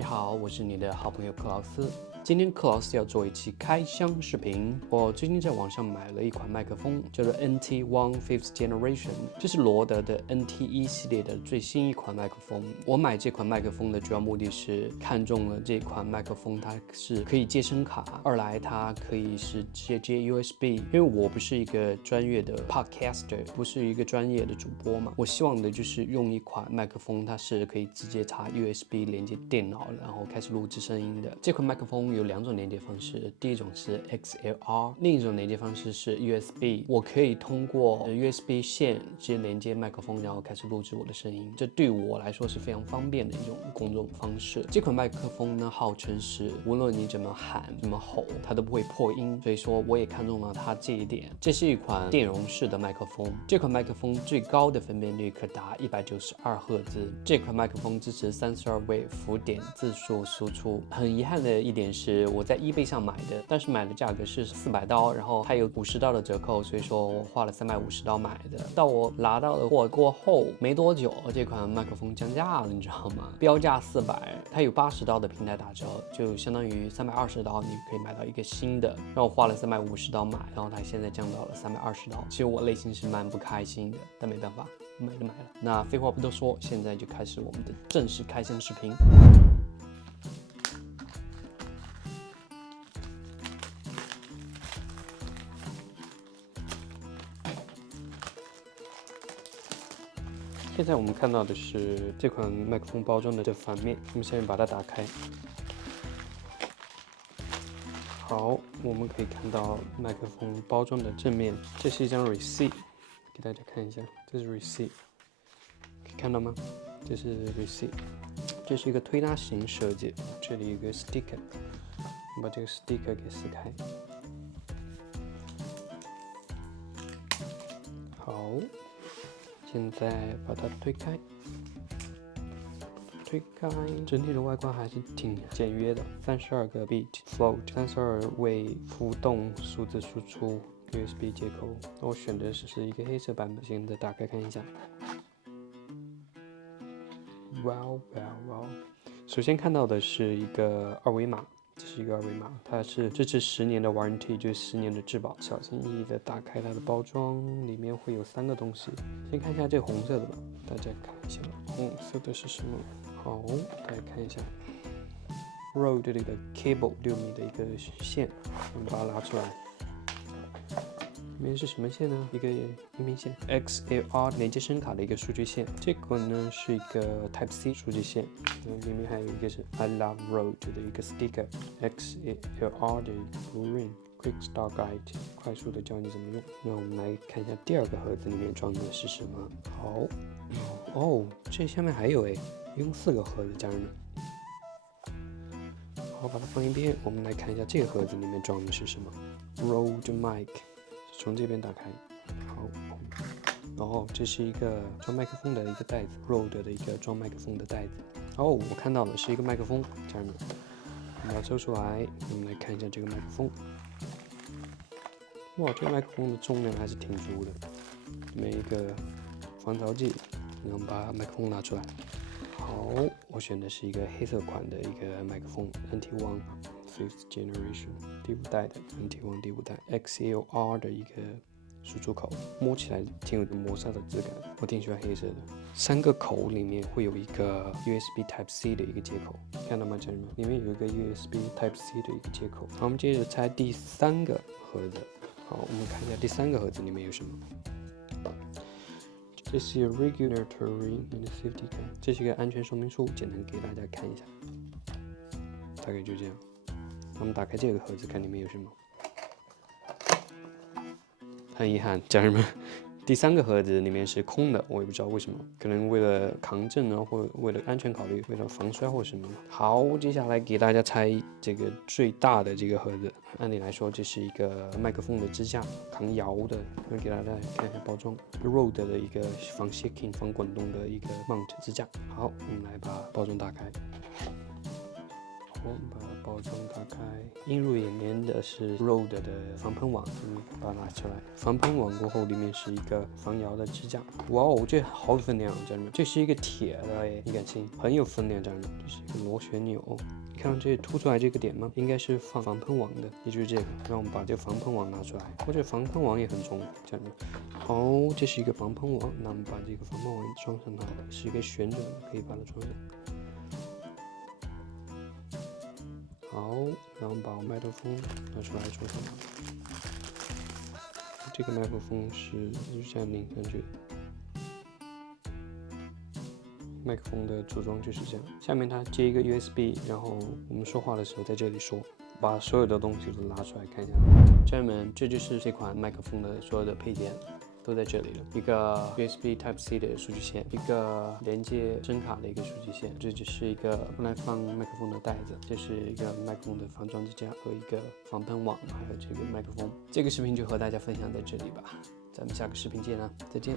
家好，我是你的好朋友克劳斯。今天克劳斯要做一期开箱视频。我最近在网上买了一款麦克风，叫做 NT1 Fifth Generation， 这是罗德的 NT1 系列的最新一款麦克风。我买这款麦克风的主要目的是看中了这款麦克风，它是可以接声卡，二来它可以是直接接 USB， 因为我不是一个专业的 podcaster， 不是一个专业的主播嘛，我希望的就是用一款麦克风，它是可以直接插 USB 连接电脑，然后开始录制声音的。这款麦克风有两种连接方式，第一种是 XLR， 另一种连接方式是 USB。我可以通过 USB 线直接连接麦克风，然后开始录制我的声音。这对我来说是非常方便的一种工作方式。这款麦克风呢，号称是无论你怎么喊、怎么吼，它都不会破音，所以说我也看中了它这一点。这是一款电容式的麦克风，这款麦克风最高的分辨率可达192赫兹。这款麦克风支持32位浮点字数输出。很遗憾的一点是，我在 eBay 上买的，但是买的价格是400刀，然后还有50刀的折扣，所以说我花了350刀买的。到我拿到了货过后没多久，这款麦克风降价了，你知道吗？标价400，它有80刀的平台打折，就相当于320刀，你可以买到一个新的。然后我花了350刀买，然后它现在降到了320刀。其实我内心是蛮不开心的，但没办法，买了。那废话不多说，现在就开始我们的正式开箱视频。现在我们看到的是这款麦克风包装的这反面，我们现在把它打开。好，我们可以看到麦克风包装的正面，这是一张 receipt， 给大家看一下，这是 receipt， 可以看到吗？这是 receipt， 这是一个推拉型设计，这里有个 sticker， 我们把这个 sticker 给撕开。好。现在把它推开，整体的外观还是挺简约的。32个 bit float， 32位浮动数字输出 USB 接口。我选的是一个黑色版本，现在打开看一下。哇哦！首先看到的是一个二维码。这是一个二维码，它是支持10年的 warranty， 就是10年的质保。小心翼翼的打开它的包装，里面会有3个东西。先看一下这个红色的吧，大家看一下，红色的是什么？好，大家看一下 ，Rode 的一个 cable 6米的一个线，我们把它拿出来。里面是什么线呢？一个音频线 ，XLR 连接声卡的一个数据线。这个呢是一个 Type C 数据线，里面还有一个是 I Love Rode 的一个 sticker，XLR 的一个 Blueprint Quick Start Guide， 快速的教你怎么用。那我们来看一下第二个盒子里面装的是什么。好，哦，这下面还有一共4个盒子，家人们。好，把它放一边，我们来看一下这个盒子里面装的是什么。Rode Mic。从这边打开，好，然后这是一个装麦克风的一个袋子 ，Rode 的一个装麦克风的袋子。哦，我看到的是一个麦克风，家人们，我们把它抽出来，我们来看一下这个麦克风。哇，这个麦克风的重量还是挺足的，里面一个防潮剂，然后把麦克风拿出来。好，我选的是一个黑色款的一个麦克风 ，NT1 Fifth Generation 第5代的 NT1 第5代 XLR 的一个输出口，摸起来挺有摩擦的质感，我挺喜欢黑色的。3个口里面会有一个 USB Type C 的一个接口，看到吗，家人们？里面有一个 USB Type C 的一个接口。好，我们接着拆第3个盒子。好，我们看一下第3个盒子里面有什么。这是一个 Regulatory and Safety Guide， 这是一个安全说明书，简单给大家看一下，大概就这样。我们打开这个盒子，看里面有什么。很遗憾，家人们，第3个盒子里面是空的，我也不知道为什么，可能为了抗震啊，或者为了安全考虑，为了防摔或什么。好，接下来给大家拆这个最大的这个盒子。按理来说，这是一个麦克风的支架，抗摇的。我给大家看一下包装 ，Rode 的一个防 shaking、防滚动的一个 mount 支架。好，我们来把包装打开。我们把包装打开，映入眼帘的是 Rode 的防喷网，把它拿出来。防喷网过后，里面是一个防摇的支架。哇哦，这好有分量，家人们，这是一个铁的哎，你敢信？很有分量，家人们，这是一个螺旋钮。你看到这凸出来这个点吗？应该是放防喷网的，也就是这个。让我们把这个防喷网拿出来，或者防喷网也很重，家人们。好，这是一个防喷网，那我们把这个防喷网装上它，是一个旋转的，可以把它装上。好，然后把麦克风拿出来装上它。这个麦克风是就是这样拧上去的。麦克风的组装就是这样，下面它接一个 USB， 然后我们说话的时候在这里说，把所有的东西都拿出来看一下。家人们，这就是这款麦克风的所有的配件。都在这里了，一个 USB Type-C 的数据线，一个连接声卡的一个数据线，这就是一个用来放麦克风的袋子，这是一个麦克风的防撞支架和一个防喷网，还有这个麦克风。这个视频就和大家分享在这里吧，咱们下个视频见啊，再见。